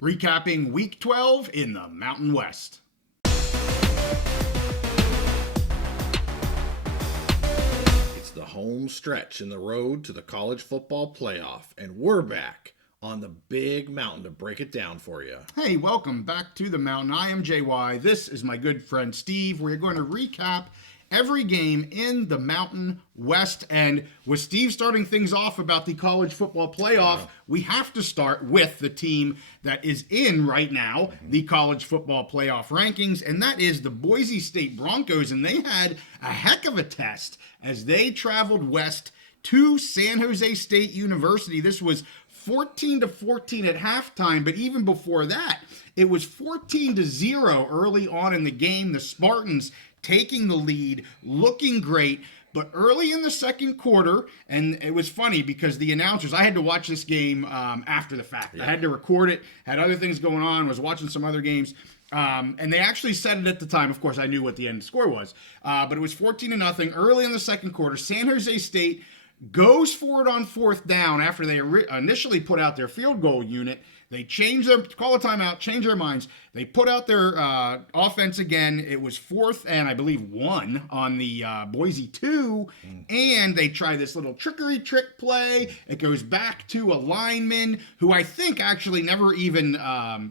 Recapping Week 12 in the Mountain West. It's the home stretch in the road to the college football playoff, and we're back on the big mountain to break it down for you. Hey, welcome back to the mountain. I am JY. This is my good friend Steve. We're going to recap every game in the Mountain West. And with Steve starting things off about the college football playoff, we have to start with the team that is in right now the college football playoff rankings, and that is the Boise State Broncos. And they had a heck of a test as they traveled west to San Jose State University. This was 14-14 at halftime, but even before that, it was 14-0 early on in the game. The Spartans taking the lead, looking great. But early in the second quarter, and it was funny because the announcers, I had to watch this game after the fact. I had to record it, had other things going on, was watching some other games. And they actually said it at the time. Of course, I knew what the end score was. But it was 14-0 early in the second quarter. San Jose State goes for it on fourth down after they initially put out their field goal unit. They call a timeout, change their minds. They put out their offense again. It was 4th and I believe 1 on the Boise 2. And they try this little trickery trick play. It goes back to a lineman who I think actually never even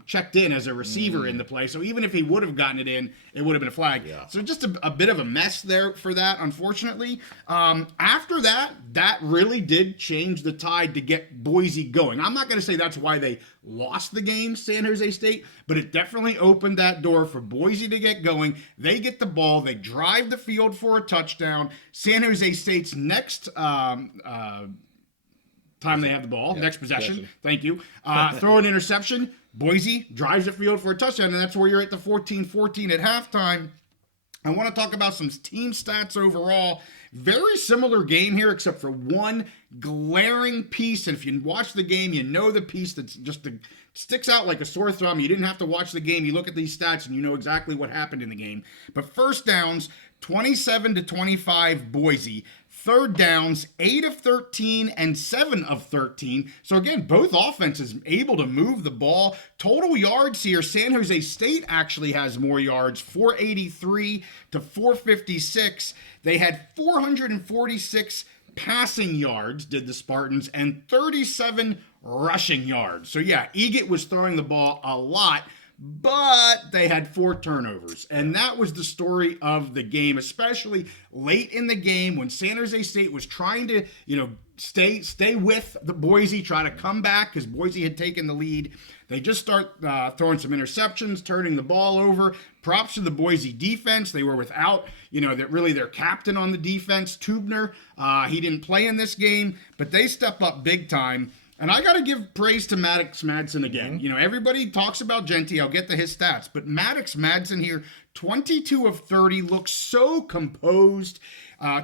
checked in as a receiver in the play. So even if he would have gotten it in, it would have been a flag. Yeah. So just a bit of a mess there for that, unfortunately. After that really did change the tide to get Boise going. I'm not going to say that's why they lost the game, San Jose State, but it definitely opened that door for Boise to get going. They get the ball. They drive the field for a touchdown. San Jose State's next time they have the ball, next possession, thank you, throw an interception. Boise drives the field for a touchdown, and that's where you're at the 14-14 at halftime. I want to talk about some team stats overall. Very similar game here, except for one glaring piece. And if you watch the game, you know the piece that's just sticks out like a sore thumb. You didn't have to watch the game. You look at these stats and you know exactly what happened in the game. But first downs, 27-25 Boise. Third downs, 8 of 13 and 7 of 13. So again, both offenses able to move the ball. Total yards here, San Jose State actually has more yards, 483 to 456. They had 446 passing yards, did the Spartans, and 37 rushing yards. So yeah, Eget was throwing the ball a lot, but they had 4 turnovers. And that was the story of the game, especially late in the game when San Jose State was trying to, stay with the Boise, try to come back because Boise had taken the lead. They just start throwing some interceptions, turning the ball over. Props to the Boise defense. They were without, their captain on the defense, Tubner. He didn't play in this game, but they step up big time. And I got to give praise to Maddox Madsen again. Everybody talks about Genty. I'll get to his stats. But Maddox Madsen here, 22 of 30, looks so composed.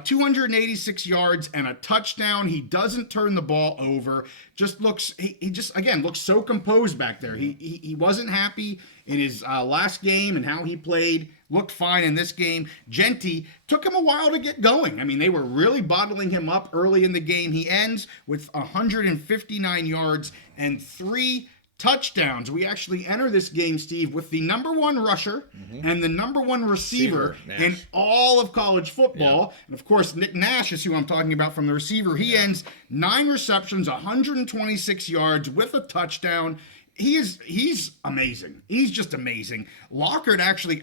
286 yards and a touchdown. He doesn't turn the ball over. Just looks, he looks so composed back there. He wasn't happy in his last game and how he played. Looked fine in this game. Genty took him a while to get going. I mean, they were really bottling him up early in the game. He ends with 159 yards and 3 touchdowns. We actually enter this game, Steve, with the number 1 rusher and the number 1 receiver in all of college football. And of course, Nick Nash is who I'm talking about from the receiver. He ends 9 receptions, 126 yards with a touchdown. He's amazing. He's just amazing. Lockhart actually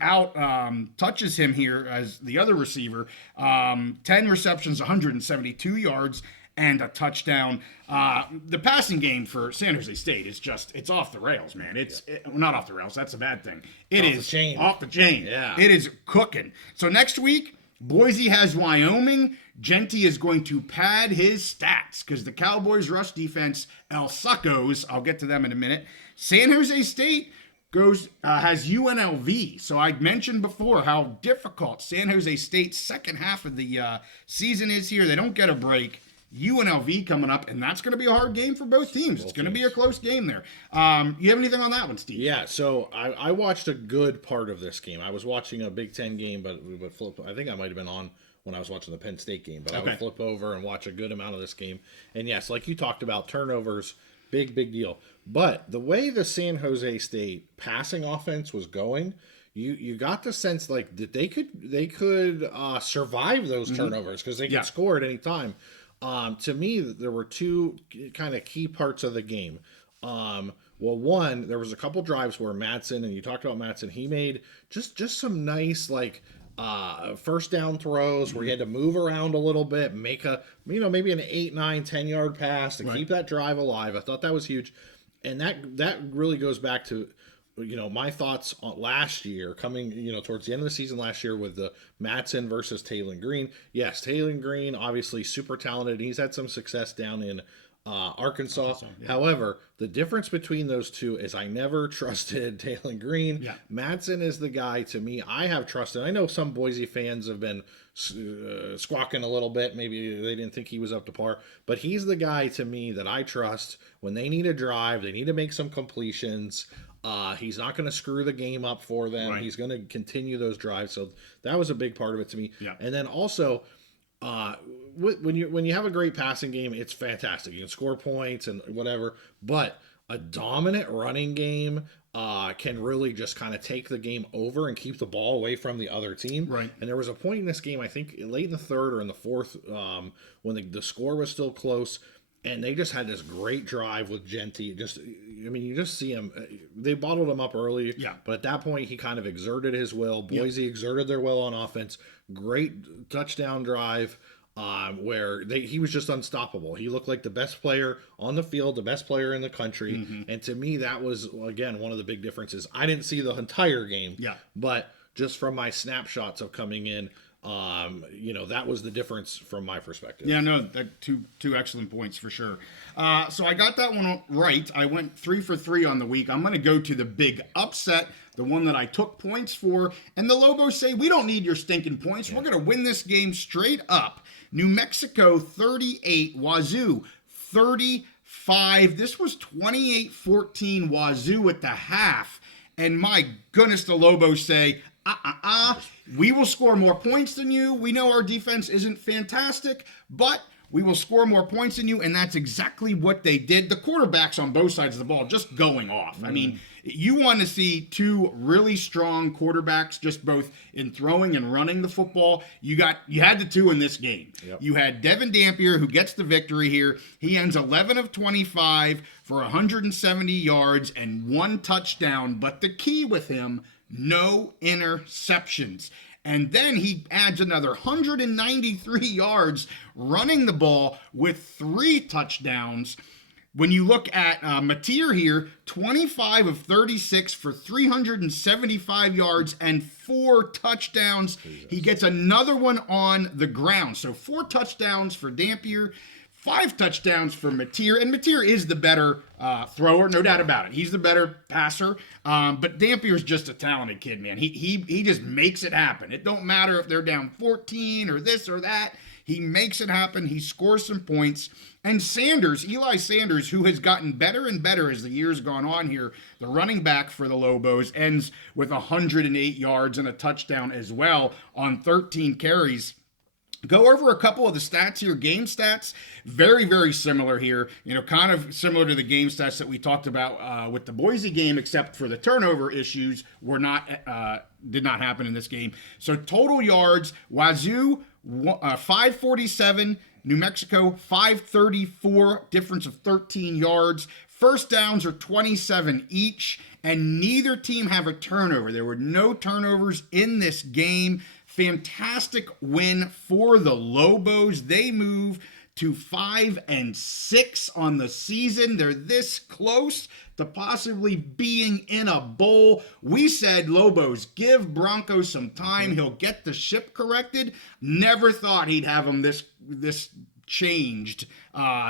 touches him here as the other receiver. 10 receptions, 172 yards, and a touchdown. The passing game for San Jose State is it's off the rails, man. It's not off the rails. That's a bad thing. It is off the chain. Yeah. It is cooking. So next week, Boise has Wyoming. Genty is going to pad his stats because the Cowboys' rush defense, El Suckos, I'll get to them in a minute. San Jose State has UNLV. So I mentioned before how difficult San Jose State's second half of the season is here. They don't get a break. UNLV coming up, and that's going to be a hard game for both teams. It's going to be a close game there. You have anything on that one, Steve? Yeah, so I watched a good part of this game. I was watching a Big Ten game, but I think I might have been on when I was watching the Penn State game. But I would flip over and watch a good amount of this game. And yes, like you talked about, turnovers, big deal. But the way the San Jose State passing offense was going, you got the sense like that they could survive those turnovers because they could score at any time. To me, there were two kind of key parts of the game. Well, one, there was a couple drives where Madsen, and you talked about Madsen, he made just some nice first down throws where he had to move around a little bit, make maybe an 8, 9, 10 yard pass to keep that drive alive. I thought that was huge. And that really goes back to, my thoughts on last year, coming, towards the end of the season last year with the Madsen versus Taylor Green. Yes, Taylor Green, obviously super talented. He's had some success down in Arkansas. Yeah. However, the difference between those two is I never trusted Taylor Green. Yeah. Madsen is the guy, to me, I have trusted. I know some Boise fans have been squawking a little bit. Maybe they didn't think he was up to par. But he's the guy, to me, that I trust when they need a drive, they need to make some completions. He's not going to screw the game up for them. Right. He's going to continue those drives. So that was a big part of it to me. Yeah. And then also, when you have a great passing game, it's fantastic. You can score points and whatever, but a dominant running game can really just kind of take the game over and keep the ball away from the other team. Right. And there was a point in this game, I think late in the third or in the fourth, when the score was still close, and they just had this great drive with Genty. You just see him. They bottled him up early, but at that point, he kind of exerted his will. Boise exerted their will on offense. Great touchdown drive where he was just unstoppable. He looked like the best player on the field, the best player in the country. Mm-hmm. And to me, that was, again, one of the big differences. I didn't see the entire game, but just from my snapshots of coming in, that was the difference from my perspective. Yeah, no, that two excellent points for sure. So I got that one right. I went 3 for 3 on the week. I'm going to go to the big upset, the one that I took points for. And the Lobos say, we don't need your stinking points. Yeah. We're going to win this game straight up. New Mexico 38, Wazoo 35. This was 28-14 Wazoo at the half. And my goodness, the Lobos say, we will score more points than you. We know our defense isn't fantastic, but we will score more points than you, and that's exactly what they did. The quarterbacks on both sides of the ball just going off. I mean, you want to see two really strong quarterbacks, just both in throwing and running the football. You had the two in this game. Yep. You had Devin Dampier, who gets the victory here. He ends 11 of 25 for 170 yards and 1 touchdown, but the key with him, no interceptions. And then he adds another 193 yards running the ball with 3 touchdowns. When you look at Mateer here, 25 of 36 for 375 yards and 4 touchdowns. Jesus. He gets another one on the ground. So 4 touchdowns for Dampier, 5 touchdowns for Mateer. And Mateer is the better thrower, no doubt about it. He's the better passer. But Dampier's just a talented kid, man. He just makes it happen. It don't matter if they're down 14 or this or that. He makes it happen. He scores some points. And Eli Sanders, who has gotten better and better as the year's gone on here, the running back for the Lobos, ends with 108 yards and a touchdown as well on 13 carries. Go over a couple of the stats here, game stats, very, very similar here, kind of similar to the game stats that we talked about with the Boise game, except for the turnover issues did not happen in this game. So total yards, Wazoo, 547, New Mexico, 534, difference of 13 yards. First downs are 27 each, and neither team have a turnover. There were no turnovers in this game. Fantastic win for the Lobos. They move to 5-6 on the season. They're this close to possibly being in a bowl. We said, Lobos, give Bronco some time. He'll get the ship corrected. Never thought he'd have him this changed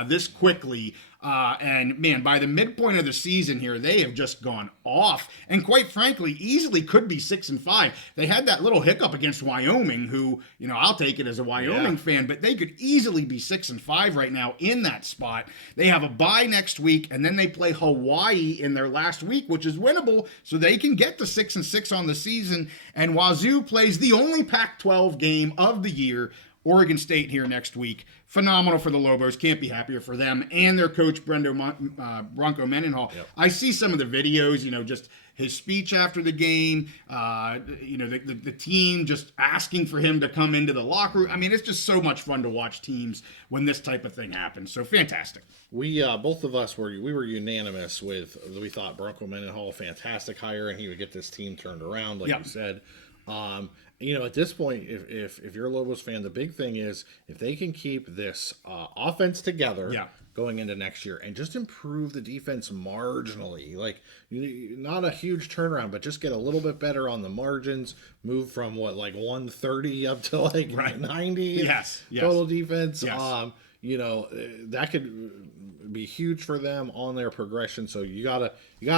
this quickly. And man, by the midpoint of the season here, they have just gone off, and quite frankly, easily could be 6-5. They had that little hiccup against Wyoming, who, I'll take it as a Wyoming fan, but they could easily be 6-5 right now in that spot. They have a bye next week, and then they play Hawaii in their last week, which is winnable, so they can get to 6-6 on the season. And Wazoo plays the only Pac-12 game of the year Oregon State here next week. Phenomenal for the Lobos. Can't be happier for them and their coach, Bronco Mendenhall. Yep. I see some of the videos, just his speech after the game, the team just asking for him to come into the locker room. I mean, it's just so much fun to watch teams when this type of thing happens. So fantastic. We both of us were unanimous we thought Bronco Mendenhall, fantastic hire, and he would get this team turned around, like you said. At this point, if you're a Lobos fan, the big thing is if they can keep this offense together going into next year and just improve the defense marginally, like not a huge turnaround, but just get a little bit better on the margins, move from 130 up to 90 total defense. Yes. That could be huge for them on their progression. So you gotta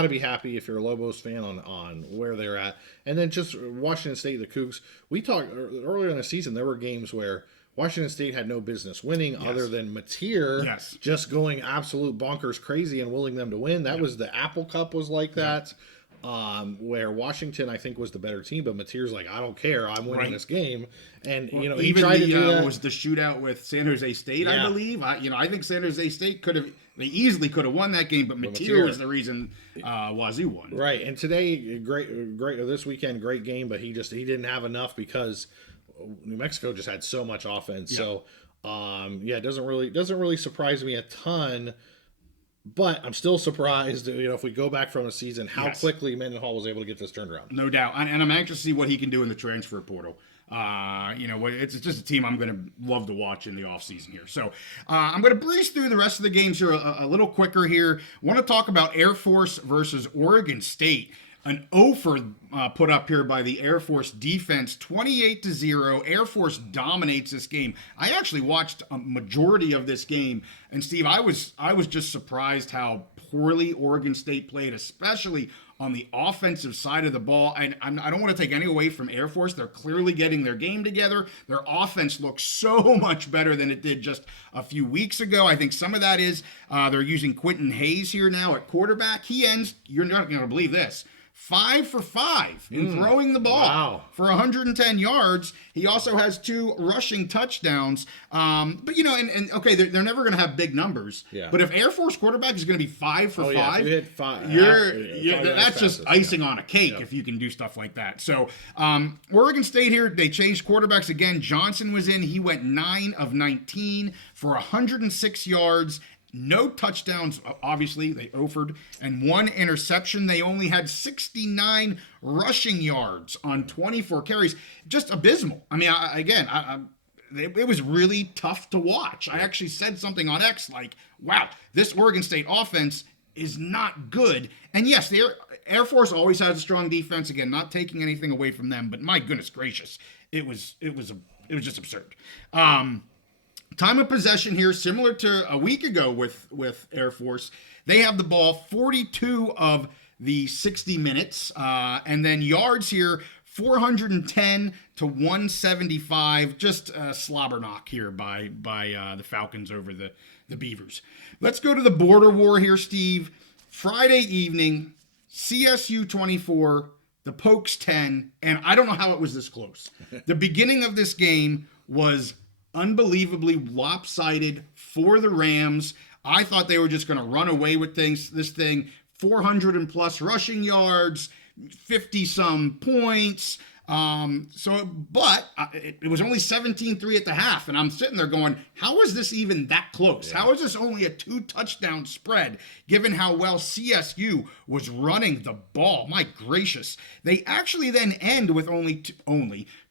be happy if you're a Lobos fan on where they're at. And then just Washington State, the Cougs. We talked earlier in the season. There were games where Washington State had no business winning, other than Mateer just going absolute bonkers crazy and willing them to win. That was the Apple Cup was like that. Where Washington, I think, was the better team, but Mateer's like, I don't care, I'm winning this game, and he tried to do that. Was the shootout with San Jose State, I believe. I think San Jose State they easily could have won that game, but Mateer was the reason Wazoo won. Right, and today, great this weekend, great game, but he didn't have enough because New Mexico just had so much offense. So, it doesn't really surprise me a ton. But I'm still surprised, if we go back from a season, how quickly Mendenhall was able to get this turned around. No doubt. And I'm anxious to see what he can do in the transfer portal. It's just a team I'm going to love to watch in the offseason here. So I'm going to breeze through the rest of the games here a little quicker here. I want to talk about Air Force versus Oregon State. An offer put up here by the Air Force defense, 28-0. Air Force dominates this game. I actually watched a majority of this game, and Steve, I was just surprised how poorly Oregon State played, especially on the offensive side of the ball. And I don't want to take any away from Air Force. They're clearly getting their game together. Their offense looks so much better than it did just a few weeks ago. I think some of that is they're using Quentin Hayes here now at quarterback. He ends, you're not going to believe this, 5 for 5 in throwing the ball for 110 yards. He also has 2 rushing touchdowns. But okay, they're never going to have big numbers. Yeah. But if Air Force quarterback is going to be 5 for 5, if you hit 5, that's just icing on a cake if you can do stuff like that. So Oregon State here, they changed quarterbacks again. Johnson was in. He went 9 of 19 for 106 yards. No touchdowns, obviously, they offered, and 1 interception. They only had 69 rushing yards on 24 carries. Just abysmal. I mean, it was really tough to watch. I actually said something on X like, wow, this Oregon State offense is not good. And yes, the Air Force always has a strong defense. Again, not taking anything away from them, but my goodness gracious, it was just absurd. Time of possession here, similar to a week ago with Air Force. They have the ball 42 of the 60 minutes. And then yards here, 410 to 175. Just a slobber knock here by the Falcons over the Beavers. Let's go to the border war here, Steve. Friday evening, CSU 24, the Pokes 10. And I don't know how it was this close. The beginning of this game was unbelievably lopsided for the Rams. I thought they were just going to run away with this thing. 400 and plus rushing yards, 50 some points. But it was only 17-3 at the half, and I'm sitting there going, how is this even that close? Yeah. How is this only a 2-touchdown spread, given how well CSU was running the ball? My gracious. They actually then end with only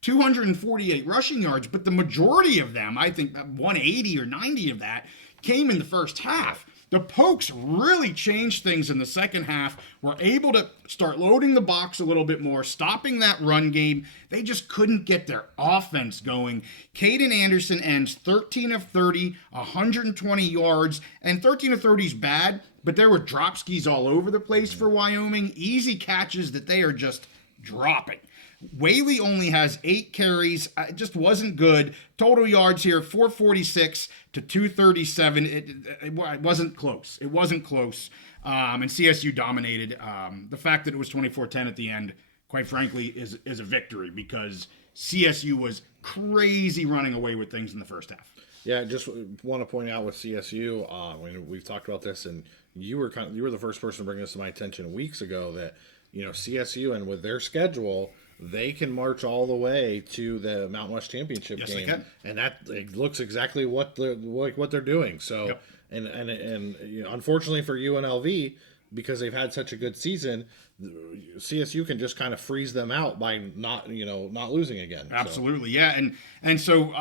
248 rushing yards, but the majority of them, I think 180 or 90 of that, came in the first half. The Pokes really changed things in the second half, were able to start loading the box a little bit more, stopping that run game. They just couldn't get their offense going. Caden Anderson ends 13 of 30, 120 yards, and 13 of 30 is bad, but there were drop skis all over the place for Wyoming. Easy catches that they are just dropping. Whaley only has 8 carries. It just wasn't good. Total yards here, 446 to 237. It wasn't close. It wasn't close. And CSU dominated. The fact that it was 24-10 at the end, quite frankly, is a victory because CSU was crazy running away with things in the first half. Yeah, just want to point out with CSU, we've talked about this, and you were the first person to bring this to my attention weeks ago that CSU, and with their schedule, they can march all the way to the Mountain West Championship Yes, game, they can. and that it looks exactly what they're doing. So, Yep. and unfortunately for UNLV, because they've had such a good season, CSU can just kind of freeze them out by not losing again. Absolutely, yeah, and so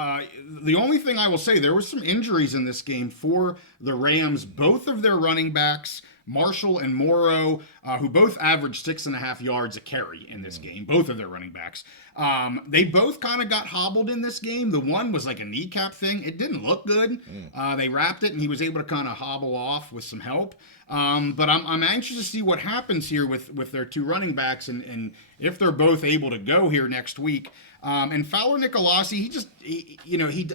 the only thing I will say, there was some injuries in this game for the Rams. Both of their running backs, Marshall and Morrow, who both averaged 6.5 yards a carry in this game, both of their running backs. They both kind of got hobbled in this game. The one was like a kneecap thing. It didn't look good. They wrapped it, and he was able to kind of hobble off with some help. But I'm anxious to see what happens here with their two running backs, and if they're both able to go here next week. And Fowler Nicolasi,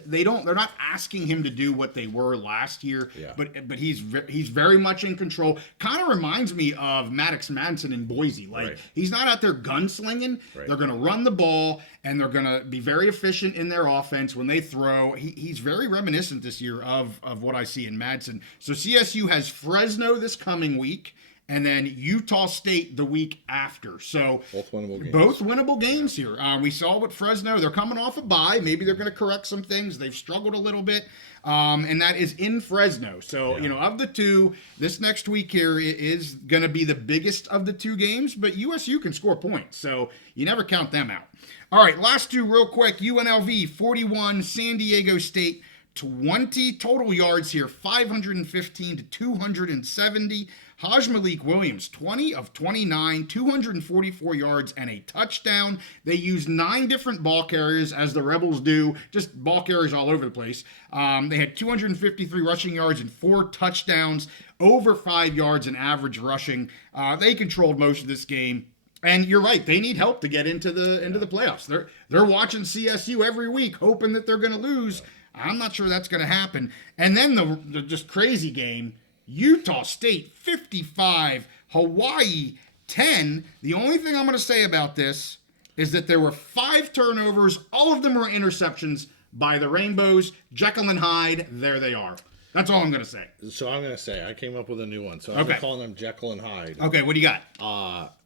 they're not asking him to do what they were last year, but he's very much in control. Kind of reminds me of Maddox Madsen in Boise. He's not out there gunslinging. Right. They're going to run the ball, and they're going to be very efficient in their offense when they throw. He's very reminiscent this year of what I see in Madsen. So CSU has Fresno this coming week, and then Utah State the week after. So both winnable games here. We saw with Fresno, they're coming off a bye. Maybe they're going to correct some things. They've struggled a little bit. And that is in Fresno. So, of the two, this next week here is going to be the biggest of the two games, but USU can score points. So you never count them out. All right, last two real quick. UNLV 41, San Diego State 20. Total yards here, 515 to 270. Haj Malik Williams, 20 of 29, 244 yards and a touchdown. They used 9 different ball carriers, as the Rebels do, just ball carriers all over the place. They had 253 rushing yards and 4 touchdowns, over 5 yards in average rushing. They controlled most of this game. And you're right, they need help to get into the playoffs. They're watching CSU every week, hoping that they're going to lose. I'm not sure that's going to happen. And then the just crazy game, Utah State 55, Hawaii 10. The only thing I'm going to say about this is that there were 5 turnovers. All of them were interceptions by the Rainbows. Jekyll and Hyde, there they are. That's all I'm going to say. So I'm going to say, I came up with a new one. So I'm calling them Jekyll and Hyde. Okay, what do you got?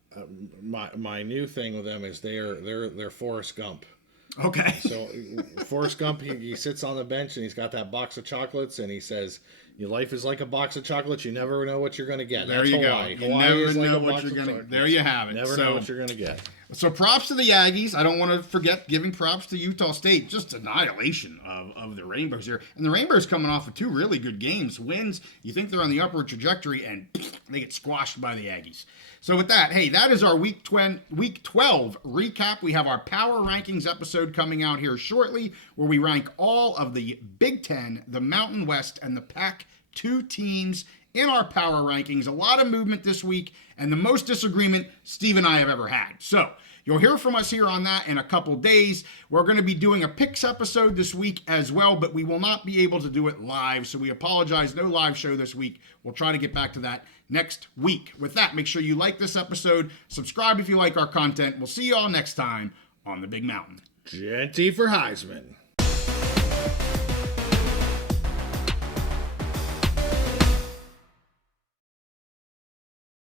My new thing with them is they're Forrest Gump. Okay. So Forrest Gump, he sits on the bench and he's got that box of chocolates and he says, "Your life is like a box of chocolates. You never know what you're going to get." There you Hawaii. go. You never know what you're going to get. There you have it. Never know what you're going to get. So props to the Aggies. I don't want to forget giving props to Utah State. Just annihilation of the Rainbows here. And the Rainbows coming off of 2 really good games. Wins, you think they're on the upward trajectory, and they get squashed by the Aggies. So with that, hey, that is our Week 12 recap. We have our Power Rankings episode coming out here shortly, where we rank all of the Big Ten, the Mountain West, and the Pac-2 teams in our Power Rankings. A lot of movement this week, and the most disagreement Steve and I have ever had. So you'll hear from us here on that in a couple days. We're going to be doing a picks episode this week as well, but we will not be able to do it live, so we apologize. No live show this week. We'll try to get back to that next week. With that, make sure you like this episode, subscribe if you like our content. We'll see you all next time on the Big Mountain. Genty for Heisman.